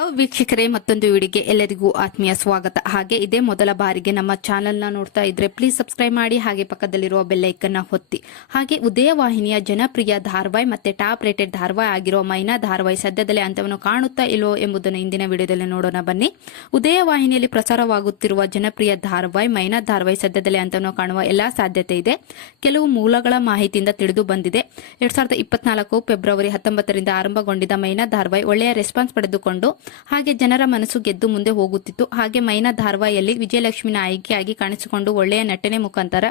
Hello ವೀಕ್ಷಕರೇ ಮತ್ತೊಂದು ವಿಡಿಯೋಗೆ ಎಲ್ಲರಿಗೂ ಆತ್ಮೀಯ ಸ್ವಾಗತ. ಹಾಗೆ ಇದೇ ಮೊದಲ ಬಾರಿಗೆ ನಮ್ಮ ಚಾನೆಲ್ನ ನೋಡ್ತಾ ಇದ್ರೆ ಪ್ಲೀಸ್ ಸಬ್ಸ್ಕ್ರೈಬ್ ಮಾಡಿ ಹಾಗೆ ಪಕ್ಕದಲ್ಲಿರುವ ಬೆಲ್ಲೈಕನ್ನ ಹೊತ್ತಿ ಹಾಗೆ ಉದಯ ವಾಹಿನಿಯ ಜನಪ್ರಿಯ ಧಾರವಾಹಿ ಮತ್ತೆ ಟಾಪ್ ರೇಟೆಡ್ ಧಾರಾವಾಹಿ ಆಗಿರೋ ಮೈನಾ ಧಾರಾವಾಹಿ ಸದ್ಯದಲ್ಲೇ ಅಂತವನ್ನು ಕಾಣುತ್ತಾ ಇಲ್ಲೋ ಎಂಬುದನ್ನು ಇಂದಿನ ವಿಡಿಯೋದಲ್ಲಿ ನೋಡೋಣ ಬನ್ನಿ. ಉದಯ ವಾಹಿನಿಯಲ್ಲಿ ಪ್ರಸಾರವಾಗುತ್ತಿರುವ ಜನಪ್ರಿಯ ಧಾರವಾಹಿ ಮೈನಾ ಧಾರವಾಹಿ ಸದ್ಯದಲ್ಲೇ ಅಂತವನ್ನು ಕಾಣುವ ಎಲ್ಲಾ ಸಾಧ್ಯತೆ ಇದೆ. ಕೆಲವು ಮೂಲಗಳ ಮಾಹಿತಿಯಿಂದ ತಿಳಿದು ಬಂದಿದೆ. ಎರಡ್ ಸಾವಿರದ ಇಪ್ಪತ್ನಾಲ್ಕು ಫೆಬ್ರವರಿ ಹತ್ತೊಂಬತ್ತರಿಂದ ಆರಂಭಗೊಂಡಿದ್ದ ಮೈನಾ ಧಾರವಾಹಿ ಒಳ್ಳೆಯ ರೆಸ್ಪಾನ್ಸ್ ಪಡೆದುಕೊಂಡು ಹಾಗೆ ಜನರ ಮನಸ್ಸು ಗೆದ್ದು ಮುಂದೆ ಹೋಗುತ್ತಿತ್ತು. ಹಾಗೆ ಮೈನಾ ಧಾರವಾಹಿಯಲ್ಲಿ ವಿಜಯಲಕ್ಷ್ಮಿ ನಾಯಕಿಯಾಗಿ ಕಾಣಿಸಿಕೊಂಡು ಒಳ್ಳೆಯ ನಟನೆ ಮುಖಾಂತರ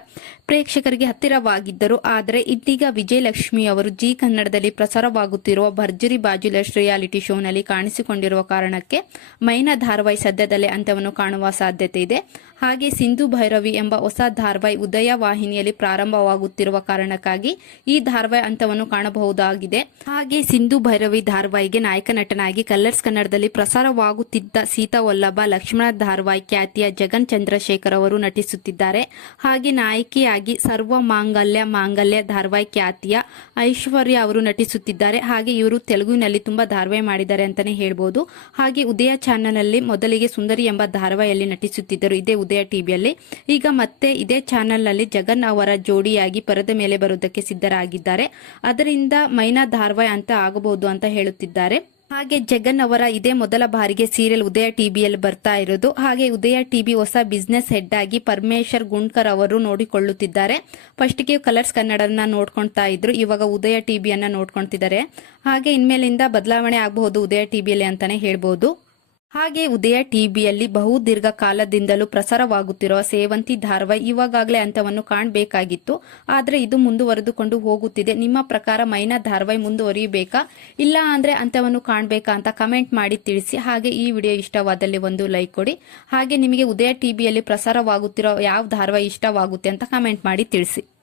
ಪ್ರೇಕ್ಷಕರಿಗೆ ಹತ್ತಿರವಾಗಿದ್ದರು. ಆದರೆ ಇದೀಗ ವಿಜಯಲಕ್ಷ್ಮಿ ಅವರು ಜಿ ಕನ್ನಡದಲ್ಲಿ ಪ್ರಸಾರವಾಗುತ್ತಿರುವ ಭರ್ಜರಿ ಬಾಜುಲಸ್ ರಿಯಾಲಿಟಿ ಶೋನಲ್ಲಿ ಕಾಣಿಸಿಕೊಂಡಿರುವ ಕಾರಣಕ್ಕೆ ಮೈನಾ ಧಾರವಾಹಿ ಸದ್ಯದಲ್ಲೇ ಅಂತ್ಯವನ್ನು ಕಾಣುವ ಸಾಧ್ಯತೆ ಇದೆ. ಹಾಗೆ ಸಿಂಧು ಭೈರವಿ ಎಂಬ ಹೊಸ ಧಾರವಾಹಿ ಉದಯ ವಾಹಿನಿಯಲ್ಲಿ ಪ್ರಾರಂಭವಾಗುತ್ತಿರುವ ಕಾರಣಕ್ಕಾಗಿ ಈ ಧಾರವಾಹಿ ಅಂತವನ್ನು ಕಾಣಬಹುದಾಗಿದೆ. ಹಾಗೆ ಸಿಂಧು ಭೈರವಿ ಧಾರವಾಹಿಗೆ ನಾಯಕ ನಟನಾಗಿ ಕಲರ್ಸ್ ಕನ್ನಡದಲ್ಲಿ ಪ್ರಸಾರವಾಗುತ್ತಿದ್ದ ಸೀತಾ ವಲ್ಲಭ ಲಕ್ಷ್ಮಣ ಧಾರವಾಹಿ ಖ್ಯಾತಿಯ ಜಗನ್ ಚಂದ್ರಶೇಖರ್ ಅವರು ನಟಿಸುತ್ತಿದ್ದಾರೆ. ಹಾಗೆ ನಾಯಕಿಯಾಗಿ ಸರ್ವ ಮಾಂಗಲ್ಯ ಮಾಂಗಲ್ಯ ಧಾರವಾಹಿ ಖ್ಯಾತಿಯ ಐಶ್ವರ್ಯ ಅವರು ನಟಿಸುತ್ತಿದ್ದಾರೆ. ಹಾಗೆ ಇವರು ತೆಲುಗಿನಲ್ಲಿ ತುಂಬಾ ಧಾರವಾಹಿ ಮಾಡಿದ್ದಾರೆ ಅಂತಾನೆ ಹೇಳ್ಬೋದು. ಹಾಗೆ ಉದಯ ಚಾನೆಲ್ನಲ್ಲಿ ಮೊದಲಿಗೆ ಸುಂದರಿ ಎಂಬ ಧಾರವಾಹಿಯಲ್ಲಿ ನಟಿಸುತ್ತಿದ್ದರು. ಇದೇ ಉದಯ ಟಿವಿಯಲ್ಲಿ. ಈಗ ಮತ್ತೆ ಇದೇ ಚಾನೆಲ್ನಲ್ಲಿ ಜಗನ್ ಅವರ ಜೋಡಿಯಾಗಿ ಪರದೆ ಮೇಲೆ ಬರುವುದಕ್ಕೆ ಸಿದ್ಧರಾಗಿದ್ದಾರೆ. ಅದರಿಂದ ಮೈನಾ ಧಾರವಾಹಿ ಅಂತ ಆಗಬಹುದು ಅಂತ ಹೇಳುತ್ತಿದ್ದಾರೆ. ಹಾಗೆ ಜಗನ್ ಅವರ ಇದೇ ಮೊದಲ ಬಾರಿಗೆ ಸೀರಿಯಲ್ ಉದಯ ಟಿವಿಯಲ್ಲಿ ಬರ್ತಾ ಇರೋದು. ಹಾಗೆ ಉದಯ ಟಿವಿ ಹೊಸ ಬಿಸ್ನೆಸ್ ಹೆಡ್ ಆಗಿ ಪರಮೇಶ್ವರ್ ಗುಂಡ್ಕರ್ ಅವರು ನೋಡಿಕೊಳ್ಳುತ್ತಿದ್ದಾರೆ. ಫಸ್ಟ್ಗೆ ಕಲರ್ಸ್ ಕನ್ನಡನ ನೋಡ್ಕೊಳ್ತಾ ಇದ್ರು. ಇವಾಗ ಉದಯ ಟಿವಿಯನ್ನ ನೋಡ್ಕೊಳ್ತಿದ್ದಾರೆ ಹಾಗೆ ಇನ್ಮೇಲಿಂದ ಬದಲಾವಣೆ ಆಗಬಹುದು ಉದಯ ಟಿವಿಯಲ್ಲಿ ಅಂತಾನೆ ಹೇಳ್ಬಹುದು ಹಾಗೆ ಉದಯ ಬಹು ದೀರ್ಘ ಕಾಲದಿಂದಲೂ ಪ್ರಸಾರವಾಗುತ್ತಿರುವ ಸೇವಂತಿ ಧಾರವಾಹಿ ಇವಾಗಲೇ ಅಂತವನ್ನು ಕಾಣಬೇಕಾಗಿತ್ತು. ಆದರೆ ಇದು ಮುಂದುವರೆದುಕೊಂಡು ಹೋಗುತ್ತಿದೆ. ನಿಮ್ಮ ಪ್ರಕಾರ ಮೈನಾ ಧಾರವಾಹಿ ಮುಂದುವರಿಯಬೇಕಾ? ಇಲ್ಲ ಅಂದರೆ ಅಂತವನ್ನು ಕಾಣಬೇಕಾ ಅಂತ ಕಮೆಂಟ್ ಮಾಡಿ ತಿಳಿಸಿ. ಹಾಗೆ ಈ ವಿಡಿಯೋ ಇಷ್ಟವಾದಲ್ಲಿ ಒಂದು ಲೈಕ್ ಕೊಡಿ. ಹಾಗೆ ನಿಮಗೆ ಉದಯ ಟಿಬಿಯಲ್ಲಿ ಪ್ರಸಾರವಾಗುತ್ತಿರೋ ಯಾವ ಧಾರವಾಹಿ ಇಷ್ಟವಾಗುತ್ತೆ ಅಂತ ಕಮೆಂಟ್ ಮಾಡಿ ತಿಳಿಸಿ.